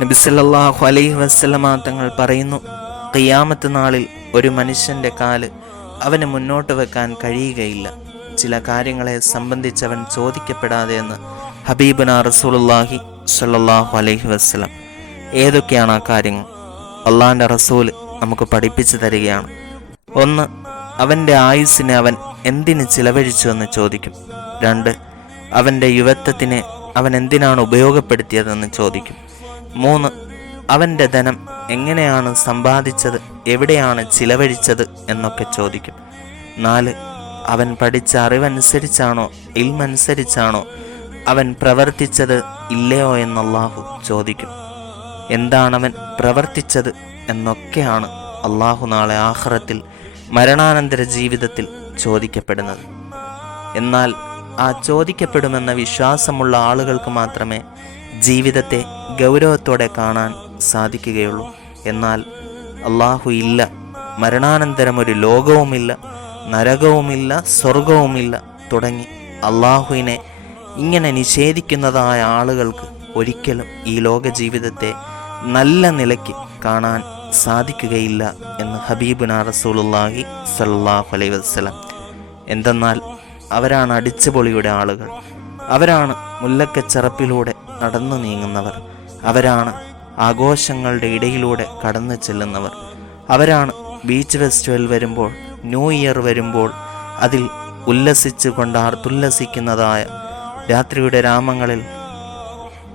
നബിസല്ലാഹു അലൈഹി വസ്ലമ തങ്ങൾ പറയുന്നു ഖിയാമത്ത് നാളിൽ ഒരു മനുഷ്യന്റെ കാൽ അവന് മുന്നോട്ട് വെക്കാൻ കഴിയുകയില്ല. ചില കാര്യങ്ങളെ സംബന്ധിച്ചവൻ ചോദിക്കപ്പെടാതെ എന്ന് ഹബീബന റസൂലുല്ലാഹി സല്ലാഹു അലൈഹി വസ്ലം ഏതൊക്കെയാണ് ആ കാര്യങ്ങൾ? അള്ളാഹിന്റെ റസൂൽ നമുക്ക് പഠിപ്പിച്ചു തരികയാണ്. ഒന്ന് അവന്റെ ആയുസ്സിനെ അവൻ എന്തിന് ചിലവഴിച്ചു എന്ന് ചോദിക്കും. രണ്ട് അവന്റെ യുവത്വത്തിനെ അവൻ എന്തിനാണ് ഉപയോഗപ്പെടുത്തിയതെന്ന് ചോദിക്കും. മൂന്ന് അവന്റെ ധനം എങ്ങനെയാണ് സമ്പാദിച്ചത് എവിടെയാണ് ചിലവഴിച്ചത് എന്നൊക്കെ ചോദിക്കും. നാല് അവൻ പഠിച്ച അറിവനുസരിച്ചാണോ ഇൽമനുസരിച്ചാണോ അവൻ പ്രവർത്തിച്ചത് ഇല്ലയോ എന്ന് അള്ളാഹു ചോദിക്കും. എന്താണവൻ പ്രവർത്തിച്ചത് എന്നൊക്കെയാണ് അള്ളാഹു നാളെ ആഹ്റത്തിൽ മരണാനന്തര ജീവിതത്തിൽ ചോദിക്കപ്പെടുന്നത്. എന്നാൽ ആ ചോദിക്കപ്പെടുമെന്ന വിശ്വാസമുള്ള ആളുകൾക്ക് മാത്രമേ ജീവിതത്തെ ഗൗരവത്തോടെ കാണാൻ സാധിക്കുകയുള്ളൂ. എന്നാൽ അള്ളാഹു ഇല്ല. മരണാനന്തരം ഒരു ലോകവുമില്ല നരകവുമില്ല സ്വർഗവുമില്ല തുടങ്ങി അള്ളാഹുവിനെ ഇങ്ങനെ നിഷേധിക്കുന്നതായ ആളുകൾക്ക് ഒരിക്കലും ഈ ലോക ജീവിതത്തെ നല്ല നിലയ്ക്ക് കാണാൻ സാധിക്കുകയില്ല എന്ന് ഹബീബുന റസൂലുല്ലാഹി സല്ലാഹു അലൈ വസ്സലാം എന്തെന്നാൽ അവരാണ് അടിച്ചുപൊളിയുടെ ആളുകൾ. അവരാണ് മുല്ലക്കച്ചറപ്പിലൂടെ നടന്നു നീങ്ങുന്നവർ. അവരാണ് ആഘോഷങ്ങളുടെ ഇടയിലൂടെ കടന്നു ചെല്ലുന്നവർ. അവരാണ് ബീച്ച് ഫെസ്റ്റിവൽ വരുമ്പോൾ ന്യൂ ഇയർ വരുമ്പോൾ അതിൽ ഉല്ലസിച്ചു കൊണ്ട് ആർത്തുല്ലസിക്കുന്നതായ രാത്രിയുടെ രാമങ്ങളിൽ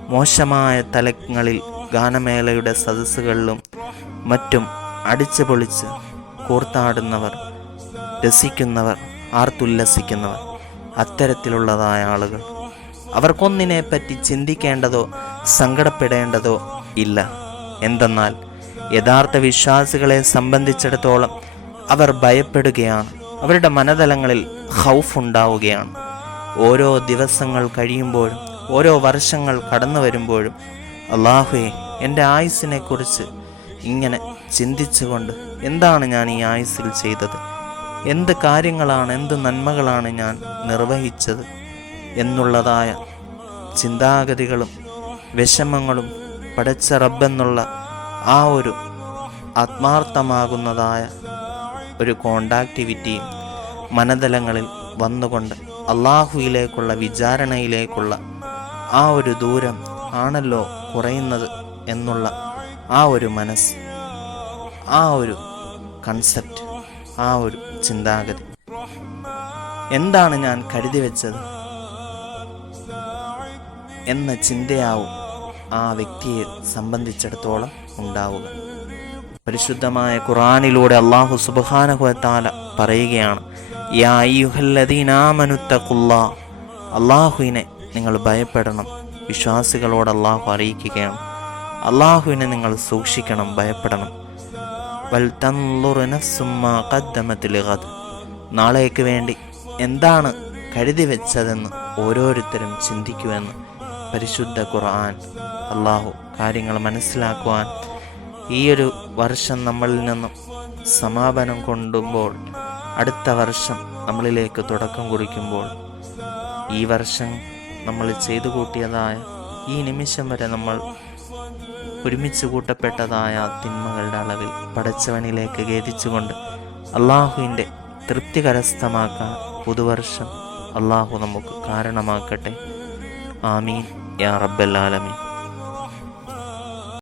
മോശമായ തലങ്ങളിൽ ഗാനമേളയുടെ സദസ്സുകളിലും മറ്റും അടിച്ചു പൊളിച്ച് കൂർത്താടുന്നവർ രസിക്കുന്നവർ ആർത്തുല്ലസിക്കുന്നവർ അത്തരത്തിലുള്ളതായ ആളുകൾ. അവർക്കൊന്നിനെ പറ്റി ചിന്തിക്കേണ്ടതോ സങ്കടപ്പെടേണ്ടതോ ഇല്ല. എന്തെന്നാൽ യഥാർത്ഥ വിശ്വാസികളെ സംബന്ധിച്ചിടത്തോളം അവർ ഭയപ്പെടുകയാണ്. അവരുടെ മനതലങ്ങളിൽ ഹൗഫ് ഉണ്ടാവുകയാണ്. ഓരോ ദിവസങ്ങൾ കഴിയുമ്പോഴും ഓരോ വർഷങ്ങൾ കടന്നു വരുമ്പോഴും അള്ളാഹുയെ എന്റെ ആയുസിനെക്കുറിച്ച് ഇങ്ങനെ ചിന്തിച്ചുകൊണ്ട് എന്താണ് ഞാൻ ഈ ആയുസിൽ ചെയ്തത്? എന്ത് കാര്യങ്ങളാണ് എന്ത് നന്മകളാണ് ഞാൻ നിർവഹിച്ചത് എന്നുള്ളതായ ചിന്താഗതികളും വിഷമങ്ങളും പടച്ച റബ്ബെന്നുള്ള ആ ഒരു ആത്മാർത്ഥമാകുന്നതായ ഒരു കോണ്ടാക്ടിവിറ്റിയും മനതലങ്ങളിൽ വന്നുകൊണ്ട് അള്ളാഹുയിലേക്കുള്ള വിചാരണയിലേക്കുള്ള ആ ഒരു ദൂരം ആണല്ലോ കുറയുന്നത് എന്നുള്ള ആ ഒരു മനസ്സ് ആ ഒരു കൺസെപ്റ്റ് ആ ഒരു ചിന്താഗതി. എന്താണ് ഞാൻ കരുതി വെച്ചത് എന്ന ചിന്തയാവും ആ വ്യക്തിയെ സംബന്ധിച്ചിടത്തോളം ഉണ്ടാവുക. പരിശുദ്ധമായ ഖുറാനിലൂടെ അള്ളാഹു സുബാനഹുത്താല പറയുകയാണ് യാ അള്ളാഹുവിനെ നിങ്ങൾ ഭയപ്പെടണം വിശ്വാസികളോട് അള്ളാഹു അറിയിക്കുകയാണ്. അള്ളാഹുവിനെ നിങ്ങൾ സൂക്ഷിക്കണം ഭയപ്പെടണം. നാളേക്ക് വേണ്ടി എന്താണ് കരുതി വെച്ചതെന്ന് ഓരോരുത്തരും ചിന്തിക്കുമെന്ന് പരിശുദ്ധ ഖുർആൻ അള്ളാഹു കാര്യങ്ങൾ മനസ്സിലാക്കുവാൻ ഈ ഒരു വർഷം നമ്മളിൽ നിന്നും സമാപനം കൊണ്ടുമ്പോൾ അടുത്ത വർഷം നമ്മളിലേക്ക് തുടക്കം കുറിക്കുമ്പോൾ ഈ വർഷം നമ്മൾ ചെയ്തു കൂട്ടിയതായ ഈ നിമിഷം വരെ നമ്മൾ ഒരുമിച്ച് കൂട്ടപ്പെട്ടതായ തിന്മകളുടെ അളവിൽ പടച്ചവനിലേക്ക് ഖേദിച്ചുകൊണ്ട് അള്ളാഹുവിന്റെ തൃപ്തി കരസ്ഥമാക്കാൻ പുതുവർഷം അള്ളാഹു നമുക്ക് കാരണമാക്കട്ടെ. ആമീൻ. യാ റബ്ബൽ ആലമീൻ.